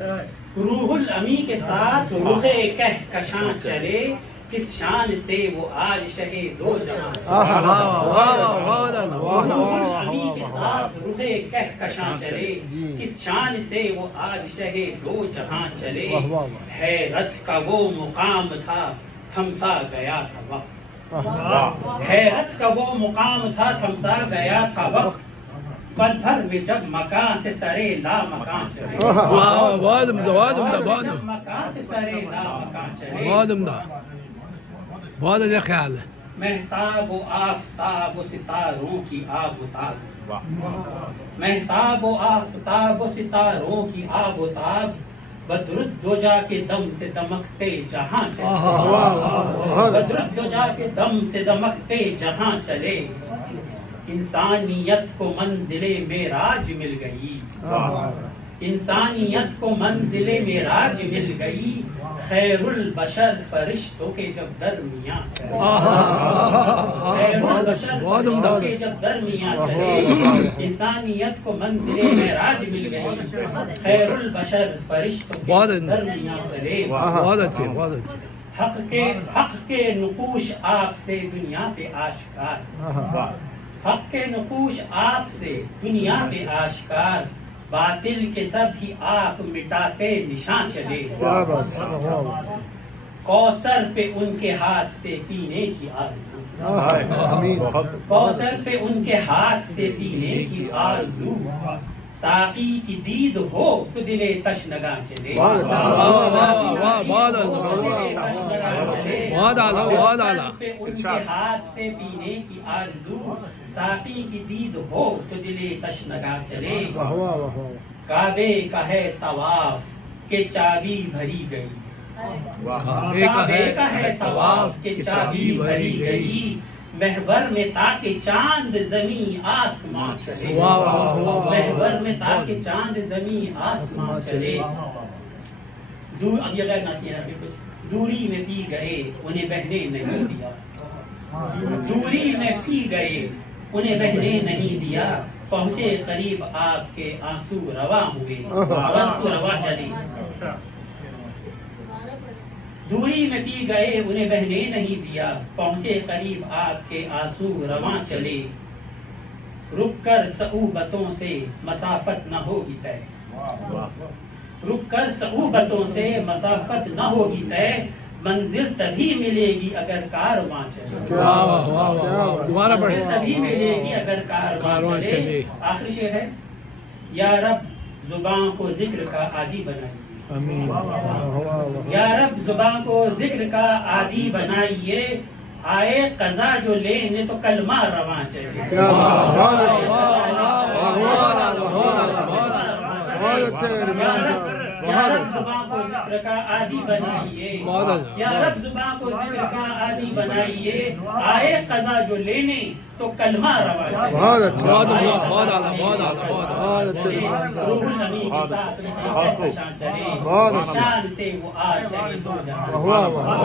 روح الامی کے ساتھ رخ کہکشاں چلے، کس شان سے وہ آج شہے دو جہاں چلے۔ روح الامی کے ساتھ رخ کہکشاں چلے، کس شان سے وہ آج شہے دو جہاں چلے۔ حیرت کا وہ مقام تھا تھمسا گیا تھا وقت، حیرت کا وہ مقام تھا تھمسا گیا تھا وقت، پل بھر میں جب مکان سے سرے لا مکان چلے، جب مکان سے سرے لا مکان چلے۔ بہت اچھا خیال ہے۔ مہتاب و آفتاب و ستاروں کی آب و تاب، مہتاب و آفتاب و ستاروں کی آب و تاب، بدرالدجا کے دم سے دمکتے جہاں چلے، بدرالدجا کے دم سے دمکتے جہاں چلے۔ انسانیت کو منزل معراج مل گئی، انسانیت کو منزل معراج مل گئی، خیر البشر فرشتوں کے جب درمیاں چلے، خیر البشر فرشتوں کے جب درمیاں چلے۔ انسانیت کو منزل معراج مل گئی، خیر البشر فرشتوں کے درمیاں چلے۔ بہت اچھے، بہت اچھے۔ حق کے نقوش آپ سے دنیا پہ آشکار، حق کے نقوش آپ سے دنیا پہ آشکار، باطل کے سب کی آپ مٹاتے نشان چلے۔ کوثر پہ ان کے ہاتھ سے پینے کی آرزو، کوثر پہ ان کے ہاتھ سے پینے کی آرزو، ساقی کی دید ہو تو دل تشنگاں چلے، پہ ان کے ہاتھ سے پینے کی آرزو، ساقی کی دید ہو تو دل تشنگاں چلے۔ کعبے کا ہے طواف کہ چابی بھری گئی، کعبے کا ہے طواف کہ چابی بھری گئی، محور میں تاکہ چاند زمین آسمان چلے، محور میں تاکہ چاند زمین آسمان چلے۔ دوری میں پی گئے انہیں بہنے نہیں دیا، دوری میں پی گئے انہیں بہنے نہیں دیا، پہنچے قریب آپ کے آنسو رواں ہوئے، آنسو رواں چلے۔ دوری میں پی گئے انہیں بہنے نہیں دیا، پہنچے قریب آپ کے آنسو رواں چلے۔ رک کر صعوبتوں سے مسافت نہ ہوگی طے، رک کر صعوبتوں سے مسافت نہ ہوگی طے، منزل تبھی ملے گی اگر کارواں چلے، منزل تبھی ملے گی اگر کارواں چلے۔ آخری شعر ہے، یا رب زبان کو ذکر کا عادی بنائیے، یا رب زبان کو ذکر کا عادی بنائیے، آئے قضا جو لینے تو کلمہ رواں چلے، یا رب زبان کو ذکر کا عادی بنائیے، یا رب زبان کو ذکر کا عادی بنائیے، آئے قضا جو لینے تو کلمہ رواں چلے۔ روح الامی کے ساتھ کہکشاں چلے، شان سے وہ آج شہے دو جہاں۔